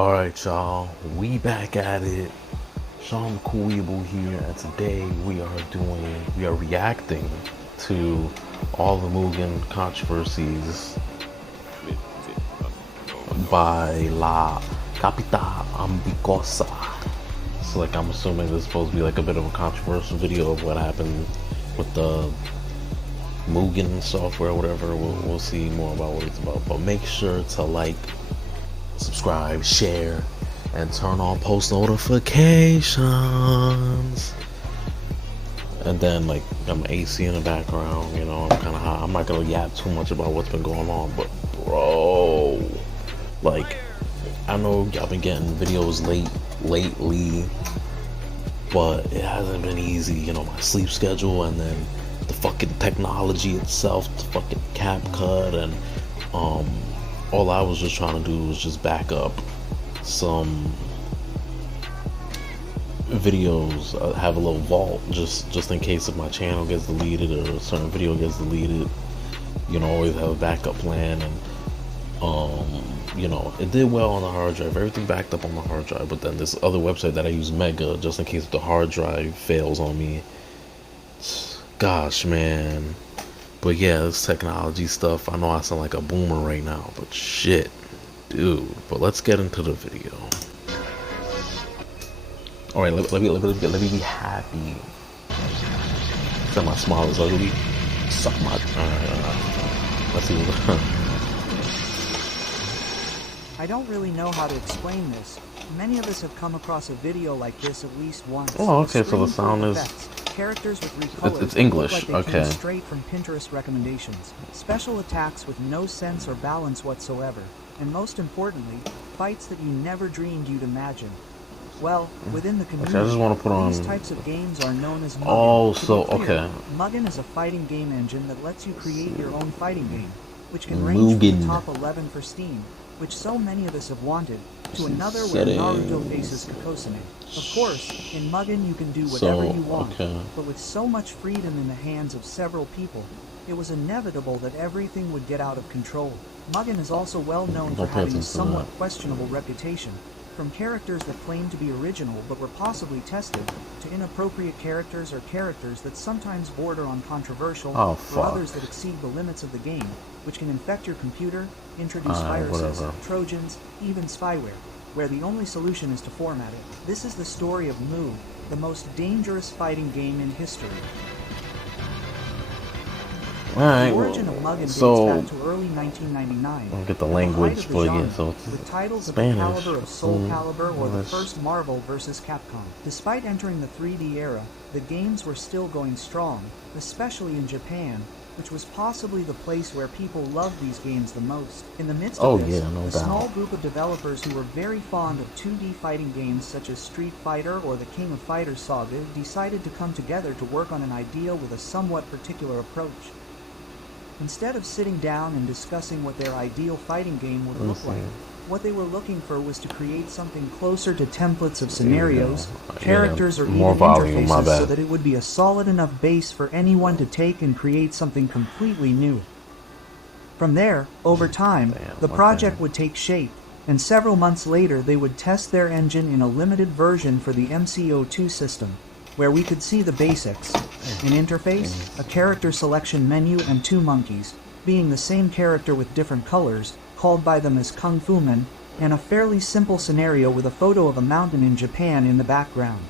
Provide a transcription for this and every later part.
Alright, y'all, we back at it. Sean the Cool Weeble here, and today we are reacting to all the Mugen controversies by La Capita Ambicosa. So, like, I'm assuming this is supposed to be like a bit of a controversial video of what happened with the Mugen software or whatever. We'll see more about what it's about, but make sure to like, subscribe, share, and turn on post notifications. And then, like, I'm AC in the background, you know, I'm kind of high. I'm not gonna yap too much about what's been going on, but bro, like, I know y'all been getting videos lately, but it hasn't been easy, you know, my sleep schedule, and then the fucking technology itself, the fucking CapCut, and all I was just trying to do was just back up some videos, have a little vault just in case if my channel gets deleted or a certain video gets deleted, you know, always have a backup plan. And you know, it did well on the hard drive, everything backed up on the hard drive, but then this other website that I use, Mega, just in case the hard drive fails on me. Gosh, man. But yeah, this technology stuff, I know I sound like a boomer right now, but shit, dude. But let's get into the video. Alright, let me be happy. Said my smile is ugly. Suck my... let's see what... I don't really know how to explain this. Many of us have come across a video like this at least once. Oh, okay, so the sound is... Characters with recolors it's English, like they okay. came straight from Pinterest recommendations. Special attacks with no sense or balance whatsoever. And most importantly, fights that you never dreamed you'd imagine. Well, within the community, okay, I just want to put on... these types of games are known as MUGEN. Oh, so, okay. MUGEN is a fighting game engine that lets you create your own fighting game, which can range from the top 11 for Steam, which so many of us have wanted, to another where Naruto faces Kokosune. Of course, in MUGEN you can do whatever you want, but with so much freedom in the hands of several people, it was inevitable that everything would get out of control. MUGEN is also well known for having a somewhat questionable reputation, from characters that claim to be original but were possibly tested, to inappropriate characters or characters that sometimes border on controversial, or others that exceed the limits of the game, which can infect your computer, introduce viruses, trojans, even spyware, where the only solution is to format it. This is the story of Mu, the most dangerous fighting game in history. The origin of MUGEN dates back to early 1999. I'll get the language for you, so it's with titles Spanish. Of the caliber of Soul Calibur or the first Marvel vs. Capcom. Despite entering the 3D era, the games were still going strong, especially in Japan, which was possibly the place where people loved these games the most. In the midst of this, a small group of developers who were very fond of 2D fighting games such as Street Fighter or the King of Fighters saga decided to come together to work on an idea with a somewhat particular approach. Instead of sitting down and discussing what their ideal fighting game would look like, what they were looking for was to create something closer to templates of scenarios, characters, or even interfaces so that it would be a solid enough base for anyone to take and create something completely new. From there, over time, the project would take shape, and several months later they would test their engine in a limited version for the MCO2 system, where we could see the basics: an interface, a character selection menu, and two monkeys, being the same character with different colors, called by them as Kung Fu Men, and a fairly simple scenario with a photo of a mountain in Japan in the background.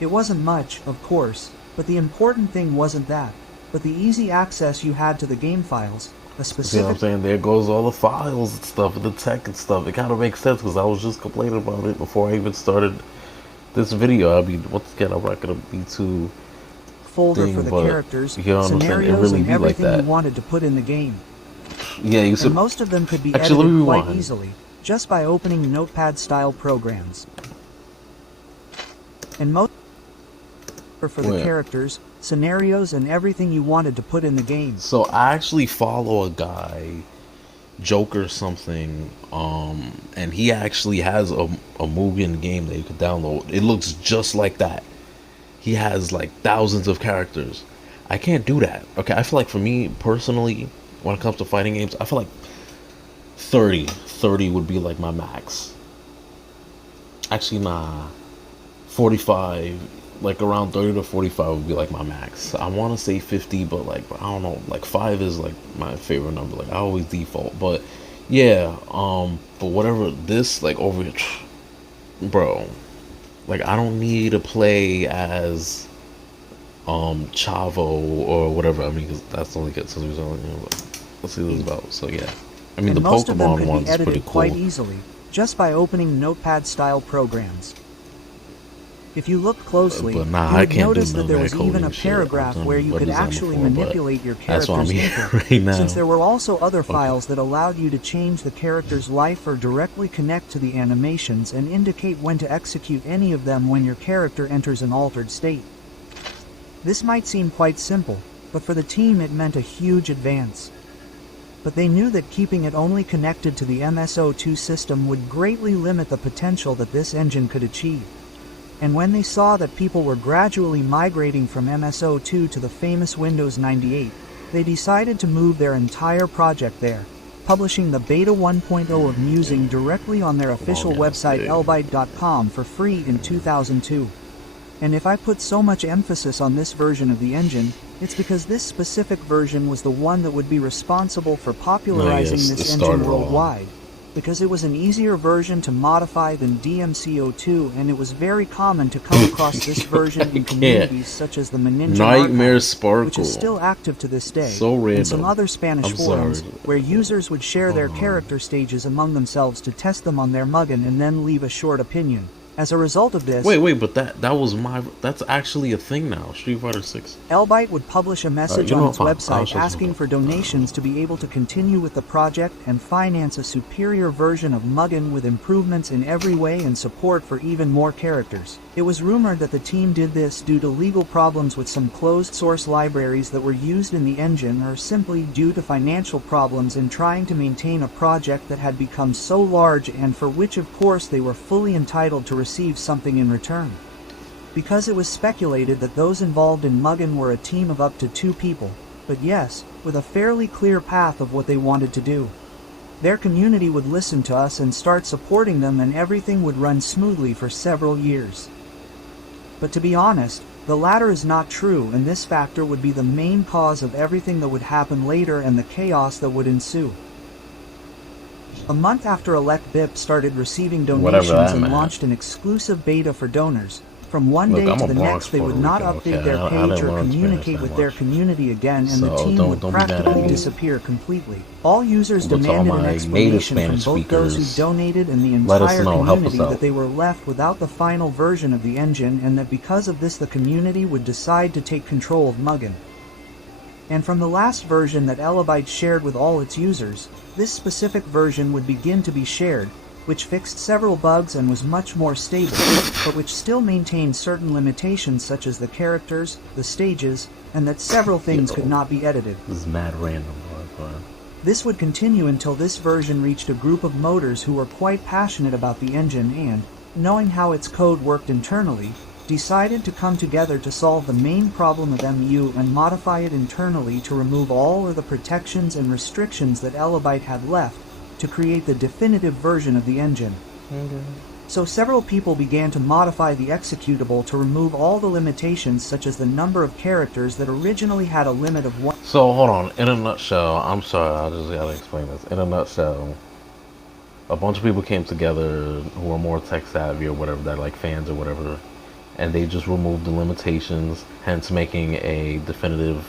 It wasn't much, of course, but the important thing wasn't that, but the easy access you had to the game files, a specific... You know what I'm saying? There goes all the files and stuff, and the tech and stuff. It kind of makes sense, because I was just complaining about it before I even started this video. I mean, once again, I'm not going to be too... folder for the characters, scenarios, and everything you wanted to put in the game. Yeah, you and most of them could be edited quite easily, just by opening notepad-style programs. And most for the characters, scenarios, and everything you wanted to put in the game. So I actually follow a guy, Joker something, and he actually has a Mugen game that you can download. It looks just like that. He has like thousands of characters. I can't do that. Okay, I feel like for me personally, when it comes to fighting games, I feel like 30 would be like my max. Actually, nah. 45, like around 30 to 45 would be like my max. I want to say 50, but like I don't know, like 5 is like my favorite number. Like I always default, but yeah. But whatever this like over here, bro. Like I don't need to play as Chavo or whatever. I mean, cause that's only good since we was only. Let's see what it's about. So yeah, I mean And the most of them Pokemon could be one's pretty edited cool. quite easily, just by opening notepad-style programs. If you look closely, But nah, you I would can't do notice that there was nomadic even a coding shit. paragraph I've where done you web could design actually before, but manipulate your that's why I'm character's here info, right now. since there were also other files that allowed you to change the character's life or directly connect to the animations and indicate when to execute any of them when your character enters an altered state. This might seem quite simple, but for the team it meant a huge advance. But they knew that keeping it only connected to the MSO2 system would greatly limit the potential that this engine could achieve. And when they saw that people were gradually migrating from MSO2 to the famous Windows 98, they decided to move their entire project there, publishing the Beta 1.0 of Musing directly on their official website elbyte.com for free in 2002. And if I put so much emphasis on this version of the engine, it's because this specific version was the one that would be responsible for popularizing this engine worldwide, because it was an easier version to modify than DMC02, and it was very common to come across this version in communities such as the Meninja Nightmare Archive, Sparkle, which is still active to this day, so random. and some other Spanish forums where users would share their character stages among themselves to test them on their Mugen and then leave a short opinion. As a result of this, wait, but that's actually a thing now. Street Fighter 6. Elbyte would publish a message on its website asking for donations to be able to continue with the project and finance a superior version of Mugen with improvements in every way and support for even more characters. It was rumored that the team did this due to legal problems with some closed source libraries that were used in the engine, or simply due to financial problems in trying to maintain a project that had become so large and for which of course they were fully entitled to receive something in return. Because it was speculated that those involved in Mugen were a team of up to 2 people, but yes, with a fairly clear path of what they wanted to do. Their community would listen to us and start supporting them, and everything would run smoothly for several years. But to be honest, the latter is not true, and this factor would be the main cause of everything that would happen later and the chaos that would ensue. A month after Elect BIP started receiving donations and launched an exclusive beta for donors, from one day to the next they would not update their page or communicate with their community again, and the team would practically disappear completely. All users demanded an explanation from both those who donated and the entire community that they were left without the final version of the engine, and that because of this the community would decide to take control of Mugen. And from the last version that Elbyte shared with all its users, this specific version would begin to be shared, which fixed several bugs and was much more stable, but which still maintained certain limitations such as the characters, the stages, and that several things could not be edited. This is mad random, bro. This would continue until this version reached a group of moders who were quite passionate about the engine and, knowing how its code worked internally, decided to come together to solve the main problem of MU and modify it internally to remove all of the protections and restrictions that Elbyte had left, to create the definitive version of the engine. So several people began to modify the executable to remove all the limitations, such as the number of characters that originally had a limit of 1. So hold on, in a nutshell, I'm sorry, I just gotta explain this. In a nutshell, a bunch of people came together who are more tech savvy or whatever, that like fans or whatever, and they just removed the limitations, hence making a definitive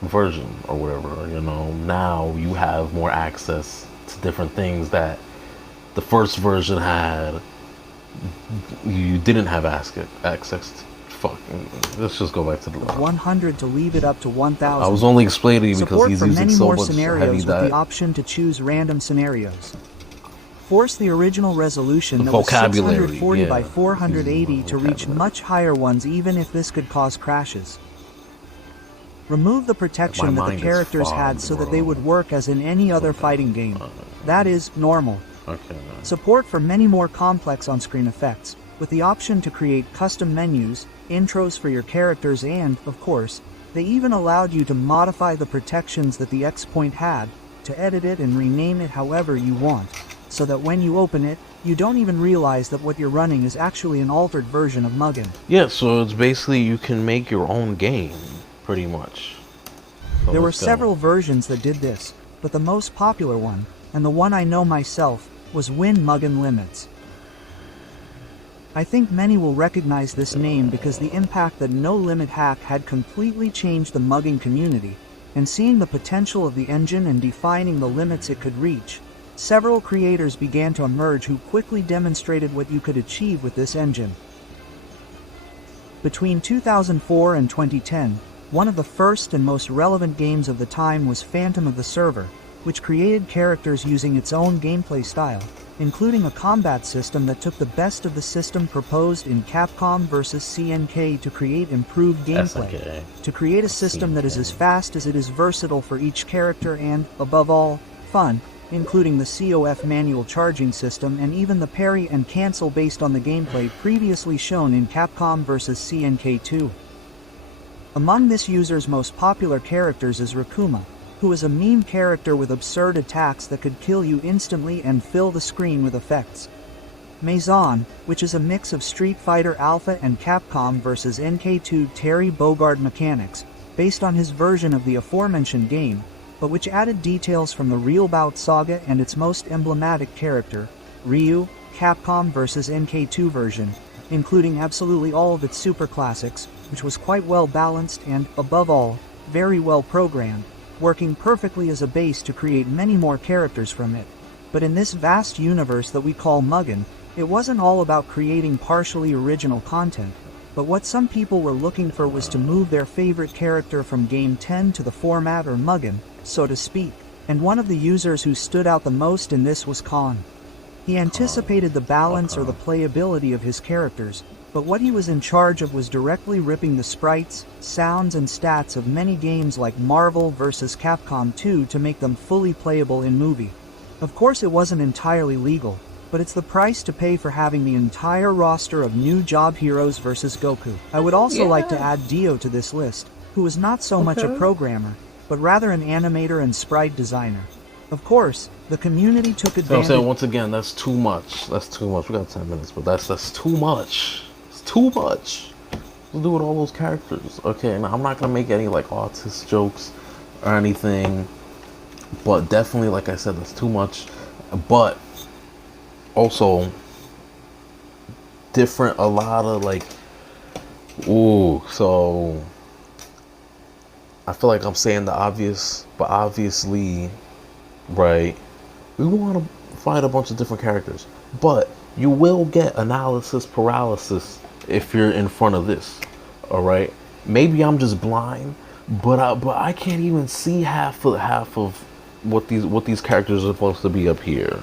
version or whatever. You know, now you have more access to different things that the first version had. You didn't have access to. Let's just go back to the 100 to leave it up to 1000. I was only explaining because he's using so much scenarios heavy with the option to choose random scenarios. Force the original resolution that was 640 by 480 to reach much higher ones, even if this could cause crashes. Remove the protection that the characters had so that they would work as in any other fighting game. That is, normal. Support for many more complex on-screen effects, with the option to create custom menus, intros for your characters, and, of course, they even allowed you to modify the protections that the X-Point had, to edit it and rename it however you want, so that when you open it, you don't even realize that what you're running is actually an altered version of Mugen. Yeah, so it's basically you can make your own game, pretty much. So There were several versions that did this, but the most popular one, and the one I know myself, was Win Mugen Limits. I think many will recognize this name because the impact that No Limit Hack had completely changed the mugging community, and seeing the potential of the engine and defining the limits it could reach, several creators began to emerge who quickly demonstrated what you could achieve with this engine. Between 2004 and 2010, one of the first and most relevant games of the time was Phantom of the Server, which created characters using its own gameplay style, including a combat system that took the best of the system proposed in Capcom vs. CNK to create improved gameplay, to create a system that is as fast as it is versatile for each character and, above all, fun, including the COF manual charging system and even the parry and cancel based on the gameplay previously shown in Capcom vs. CNK 2. Among this user's most popular characters is Rikuma, who is a meme character with absurd attacks that could kill you instantly and fill the screen with effects. Maison, which is a mix of Street Fighter Alpha and Capcom vs. NK2 Terry Bogard mechanics, based on his version of the aforementioned game, but which added details from the real Bout saga and its most emblematic character, Ryu, Capcom vs. NK2 version, including absolutely all of its super classics, which was quite well balanced and, above all, very well programmed, working perfectly as a base to create many more characters from it. But in this vast universe that we call Mugen, it wasn't all about creating partially original content, but what some people were looking for was to move their favorite character from Game 10 to the format or Mugen, so to speak, and one of the users who stood out the most in this was Khan. He anticipated the balance or the playability of his characters, but what he was in charge of was directly ripping the sprites, sounds and stats of many games like Marvel vs. Capcom 2 to make them fully playable in movie. Of course it wasn't entirely legal, but it's the price to pay for having the entire roster of new job heroes versus Goku. I would also like to add Dio to this list, who was not so much a programmer, but rather an animator and sprite designer. Of course, the community took advantage. So I'm saying, once again, that's too much. That's too much. We got 10 minutes, but that's too much. It's too much to do with all those characters. Okay, now I'm not gonna make any like autist jokes or anything, but definitely, like I said, that's too much. But also different, a lot of like, ooh, so I feel like I'm saying the obvious, but obviously, right, we want to find a bunch of different characters, but you will get analysis paralysis if you're in front of this. All right, maybe I'm just blind, but I can't even see half of what these characters are supposed to be up here.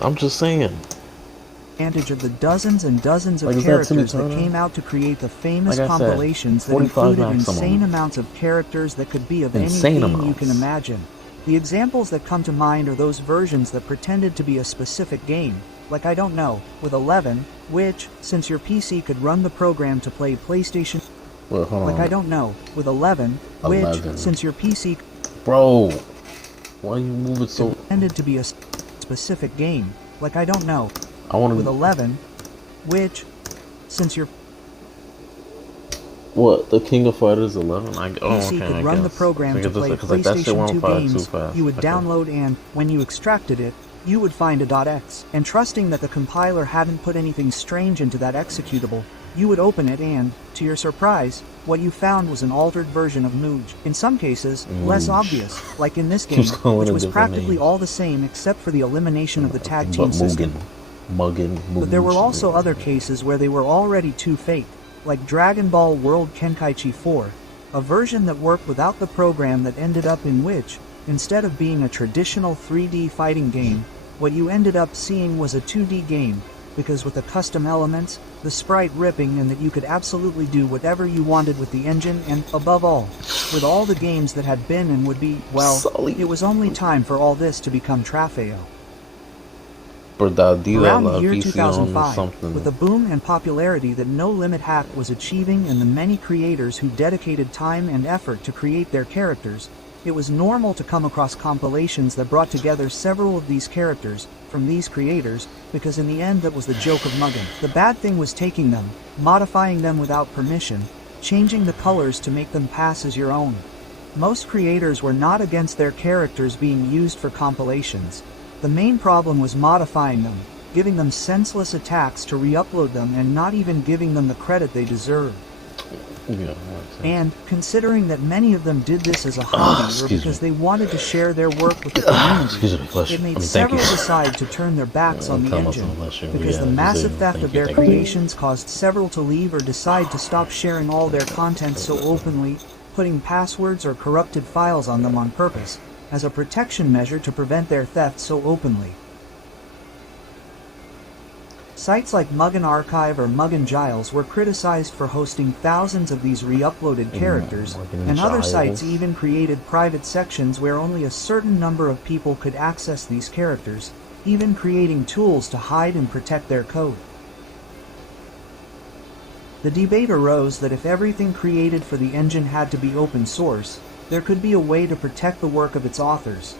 I'm just saying. Advantage of the dozens and dozens of characters that came out to create the famous compilations that included insane amounts of characters that could be of any game you can imagine. The examples that come to mind are those versions that pretended to be a specific game, like I don't know, with 11, which, since your PC could run the program to play PlayStation, like I don't know, with 11, which, since your PC, bro, why you move it so? Pretended to be a specific game, like I don't know. I want to with 11, which, since your what, the King of Fighters 11? PC could run the program to play PlayStation 2 games, you would download and, when you extracted it, you would find a .x, and trusting that the compiler hadn't put anything strange into that executable, you would open it and, to your surprise, what you found was an altered version of Mugen. In some cases, less obvious, like in this game, which was practically all the same except for the elimination of the tag team system. But there were also other cases where they were already too fake, like Dragon Ball World Kenkaichi 4, a version that worked without the program that ended up in which, instead of being a traditional 3D fighting game, what you ended up seeing was a 2D game, because with the custom elements, the sprite ripping, and that you could absolutely do whatever you wanted with the engine and, above all, with all the games that had been and would be, well, it was only time for all this to become Trofeo. Around the year 2005, with the boom and popularity that No Limit Hack was achieving and the many creators who dedicated time and effort to create their characters, It was normal to come across compilations that brought together several of these characters, from these creators, because in the end that was the joke of MUGEN. The bad thing was taking them, modifying them without permission, changing the colors to make them pass as your own. Most creators were not against their characters being used for compilations. The main problem was modifying them, giving them senseless attacks to re-upload them and not even giving them the credit they deserved. Yeah, and considering that many of them did this as a hobby or because they wanted to share their work with the community, it made several decide to turn their backs on the engine, because the massive theft of their creations caused several to leave or decide to stop sharing all their content so openly, putting passwords or corrupted files on them on purpose, as a protection measure to prevent their theft so openly. Sites like MUGEN Archive or MUGEN Giles were criticized for hosting thousands of these re-uploaded characters, and other sites even created private sections where only a certain number of people could access these characters, even creating tools to hide and protect their code. The debate arose that if everything created for the engine had to be open source, there could be a way to protect the work of its authors.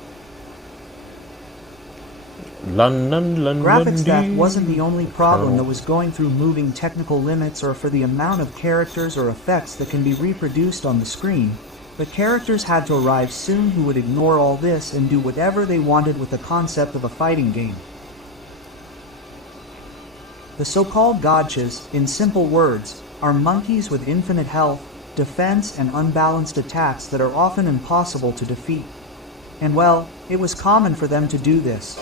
Graphics theft wasn't the only problem that was going through moving technical limits or for the amount of characters or effects that can be reproduced on the screen, but characters had to arrive soon who would ignore all this and do whatever they wanted with the concept of a fighting game. The so-called gotchas, in simple words, are monkeys with infinite health, defense and unbalanced attacks that are often impossible to defeat. And well, it was common for them to do this.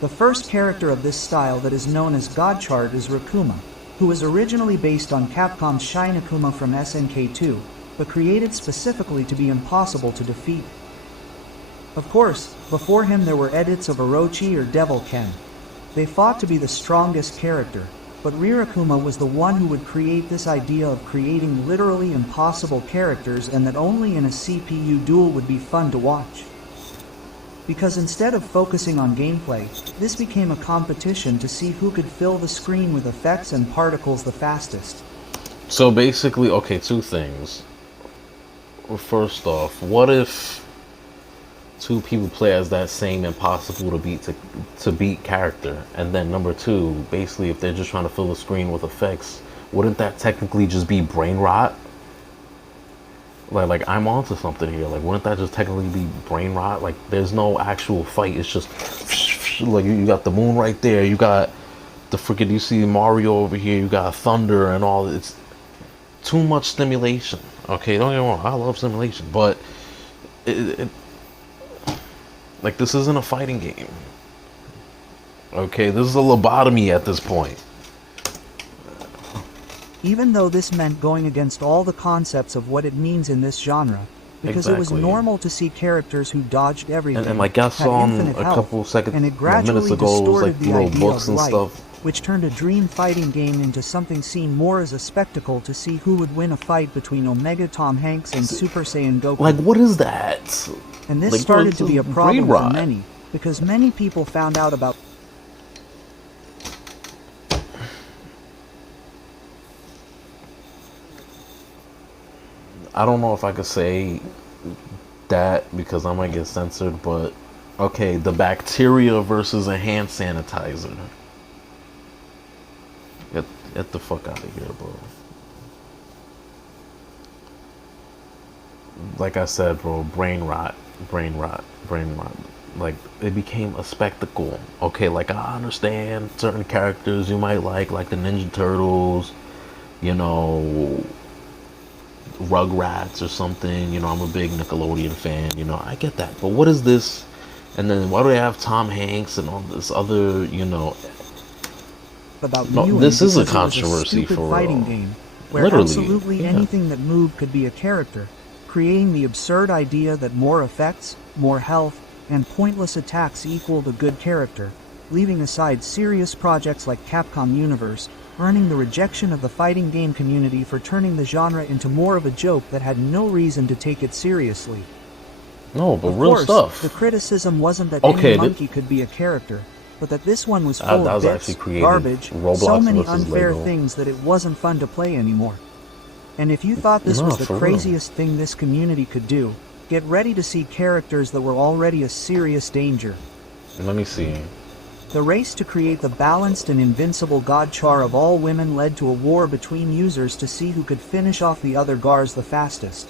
The first character of this style that is known as Godchart is Rakuma, who was originally based on Capcom's Shin Akuma from SNK2, but created specifically to be impossible to defeat. Of course, before him there were edits of Orochi or Devil Ken. They fought to be the strongest character, but Rirakuma was the one who would create this idea of creating literally impossible characters and that only in a CPU duel would be fun to watch. Because instead of focusing on gameplay, this became a competition to see who could fill the screen with effects and particles the fastest. So basically, okay, two things. First off, what if two people play as that same impossible to beat character? And then number two, basically if they're just trying to fill the screen with effects, wouldn't that technically just be brain rot? Like I'm onto something here. Like, wouldn't that just technically be brain rot? Like, there's no actual fight. It's just like you got the moon right there. You got the freaking. You see Mario over here. You got thunder and all. It's too much stimulation. Okay, don't get me wrong. I love stimulation, but like this isn't a fighting game. Okay, this is a lobotomy at this point. Even though this meant going against all the concepts of what it means in this genre, because it was normal to see characters who dodged everything, and like I saw a couple seconds, and it gradually minutes ago, it was like distorted the little idea books of and life, stuff. which turned a dream fighting game into something seen more as a spectacle to see who would win a fight between Omega Tom Hanks and Super Saiyan Goku. Like, what is that? And this like, started to be a problem for many, because many people found out about I don't know if I could say that because I might get censored, but okay, the bacteria versus a hand sanitizer. Get the fuck out of here, bro. Like I said, bro, brain rot. Like, it became a spectacle. Okay, like I understand certain characters you might like the Ninja Turtles, you know, Rugrats or something. You know, I'm a big Nickelodeon fan. You know, I get that. But what is this? And then why do they have Tom Hanks and all this other, you know? About no, this is a controversy for fighting game where literally, absolutely anything that moved could be a character, creating the absurd idea that more effects, more health, and pointless attacks equaled a good character, leaving aside serious projects like Capcom Universe, earning the rejection of the fighting game community for turning the genre into more of a joke that had no reason to take it seriously. No, but Of real course, stuff. the criticism wasn't that Okay, any monkey could be a character, but that this one was that full was of bits, actually created. garbage, Roblox so many versus unfair Lego. things that it wasn't fun to play anymore. And if you thought this No, was the for real. craziest thing this community could do, get ready to see characters that were already a serious danger. Let me see. The race to create the balanced and invincible god Char of all women led to a war between users to see who could finish off the other Gars the fastest.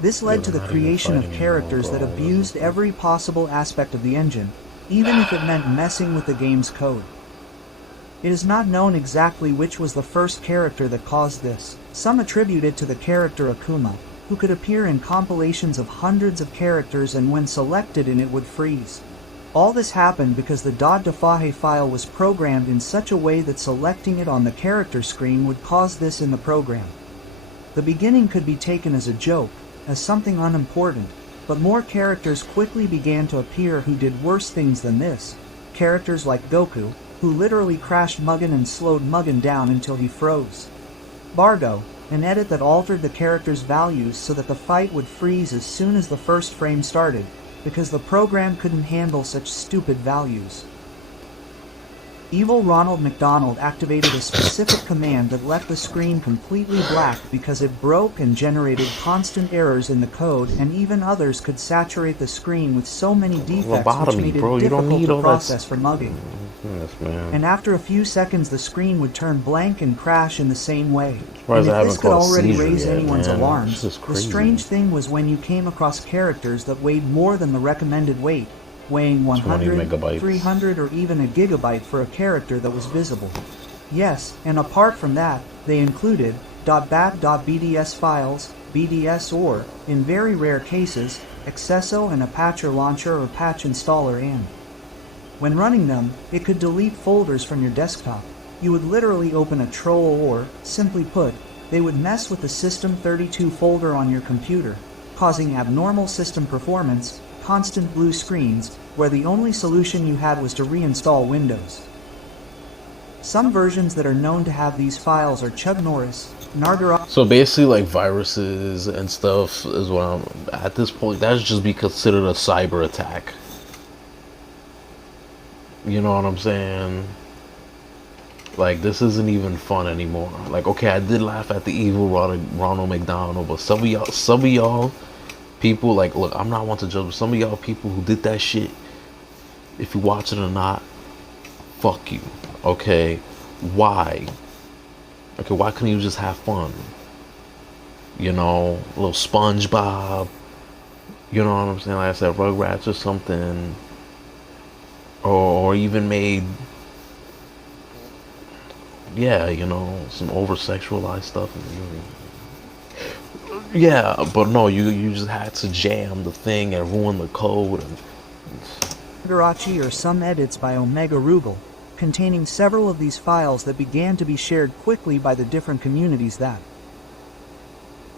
This led to the creation of characters that abused every possible aspect of the engine, even if it meant messing with the game's code. It is not known exactly which was the first character that caused this. Some attribute it to the character Akuma, who could appear in compilations of hundreds of characters and when selected in it would freeze. All this happened because the .dfahe file was programmed in such a way that selecting it on the character screen would cause this in the program. The beginning could be taken as a joke, as something unimportant, but more characters quickly began to appear who did worse things than this. Characters like Goku, who literally crashed Mugen and slowed Mugen down until he froze. Bardo, an edit that altered the character's values so that the fight would freeze as soon as the first frame started, because the program couldn't handle such stupid values. Evil Ronald McDonald activated a specific command that left the screen completely black because it broke and generated constant errors in the code, and even others could saturate the screen with so many defects which made it difficult to process for mugging. Yes, man. And after a few seconds the screen would turn blank and crash in the same way. Surprised And I if this haven't could caught a already seizure raise yet, anyone's man. alarms, This is the crazy. strange thing was when you came across characters that weighed more than the recommended weight, weighing 20 100, megabytes. 300 or even a gigabyte for a character that was visible. Yes, and apart from that, they included .bat.bds files, BDS or, in very rare cases, Accesso and a patcher launcher or patch installer and when running them, it could delete folders from your desktop. You would literally open a troll or, simply put, they would mess with the System32 folder on your computer, causing abnormal system performance, constant blue screens, where the only solution you had was to reinstall Windows. Some versions that are known to have these files are Chug Norris, Nargara. So basically, like viruses and stuff is what I'm at this point. That should just be considered a cyber attack. You know what I'm saying? Like, this isn't even fun anymore. Like, okay, I did laugh at the evil Ronald McDonald, but some of y'all people, like, look, I'm not one to judge, but some of y'all people who did that shit, if you watch it or not, fuck you. Okay, why? Okay, why couldn't you just have fun? You know, a little SpongeBob. You know what I'm saying? Like I said, Rugrats or something. Or even made, yeah, you know, some over-sexualized stuff. Yeah, but no, you just had to jam the thing and ruin the code. Garachi or some edits by Omega Rugal, containing several of these files that began to be shared quickly by the different communities that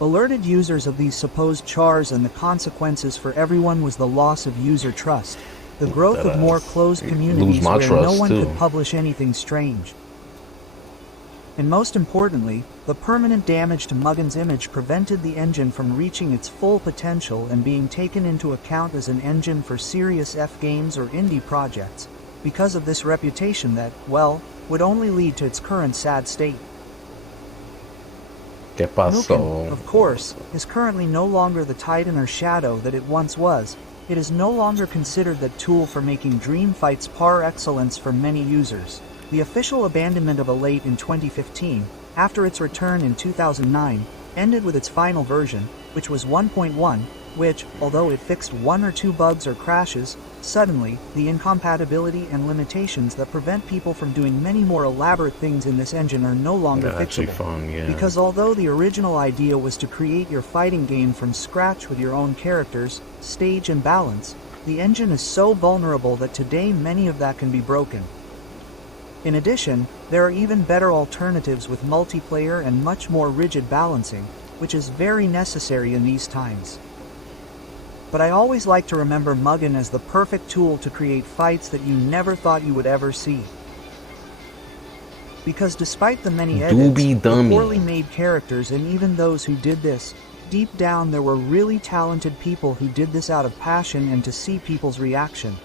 alerted users of these supposed chars, and the consequences for everyone was the loss of user trust. The growth of more closed communities where no one could publish anything strange. And most importantly, the permanent damage to Mugen's image prevented the engine from reaching its full potential and being taken into account as an engine for serious F games or indie projects, because of this reputation that, well, would only lead to its current sad state. Mugen, of course, is currently no longer the titan or shadow that it once was. It is no longer considered the tool for making dream fights par excellence for many users. The official abandonment of Elate in 2015, after its return in 2009, ended with its final version, which was 1.1, which, although it fixed one or two bugs or crashes, suddenly, the incompatibility and limitations that prevent people from doing many more elaborate things in this engine are no longer fixable. Because although the original idea was to create your fighting game from scratch with your own characters, stage and balance, the engine is so vulnerable that today many of that can be broken. In addition, there are even better alternatives with multiplayer and much more rigid balancing, which is very necessary in these times. but I always like to remember Mugen as the perfect tool to create fights that you never thought you would ever see. Because despite the many edits, the poorly made characters, and even those who did this, deep down there were really talented people who did this out of passion and to see people's reaction.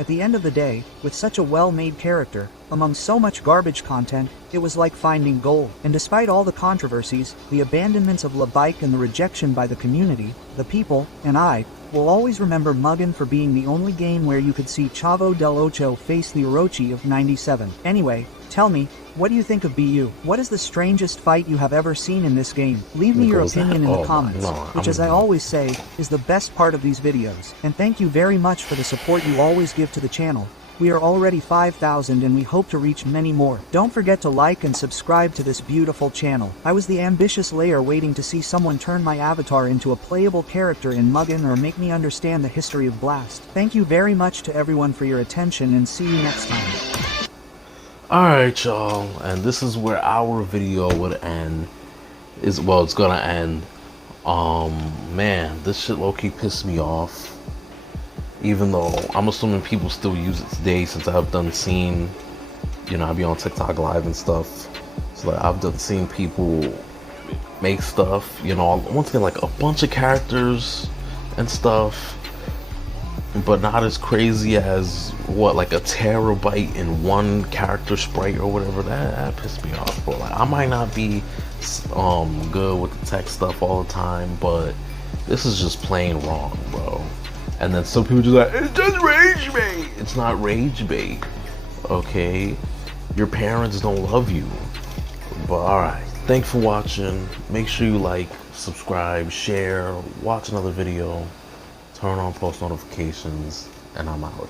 At the end of the day, with such a well-made character, among so much garbage content, it was like finding gold. And despite all the controversies, the abandonments of Bike and the rejection by the community, the people, and I, will always remember Mugen for being the only game where you could see Chavo del Ocho face the Orochi of 97. Anyway, tell me, what do you think of BU? What is the strangest fight you have ever seen in this game? Leave me your opinion in the comments, which as I always say, is the best part of these videos. And thank you very much for the support you always give to the channel. We are already 5,000 and we hope to reach many more. Don't forget to like and subscribe to this beautiful channel. I was the ambitious layer waiting to see someone turn my avatar into a playable character in Mugen or make me understand the history of Blast. Thank you very much to everyone for your attention and see you next time. Alright, y'all, and this is where our video would end. It's gonna end. Man, this shit low-key pissed me off. Even though I'm assuming people still use it today, since I've done seen, you know, I be on TikTok live and stuff. So like I've done seen people make stuff, you know, once again like a bunch of characters and stuff, but not as crazy as what, like a terabyte in one character sprite or whatever. That pissed me off, bro. Like I might not be good with the tech stuff all the time, but this is just plain wrong, bro. And then some people just like, it's just rage bait. It's not rage bait, okay? Your parents don't love you. But alright, thanks for watching. Make sure you like, subscribe, share, watch another video, turn on post notifications, and I'm out.